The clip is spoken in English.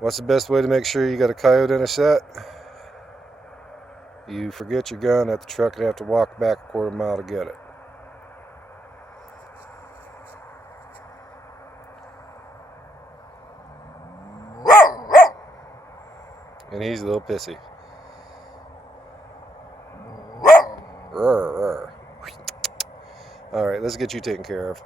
What's the best way to make sure you got a coyote in a set? You forget your gun at the truck and have to walk back a quarter mile to get it. And he's a little pissy. Alright, let's get you taken care of.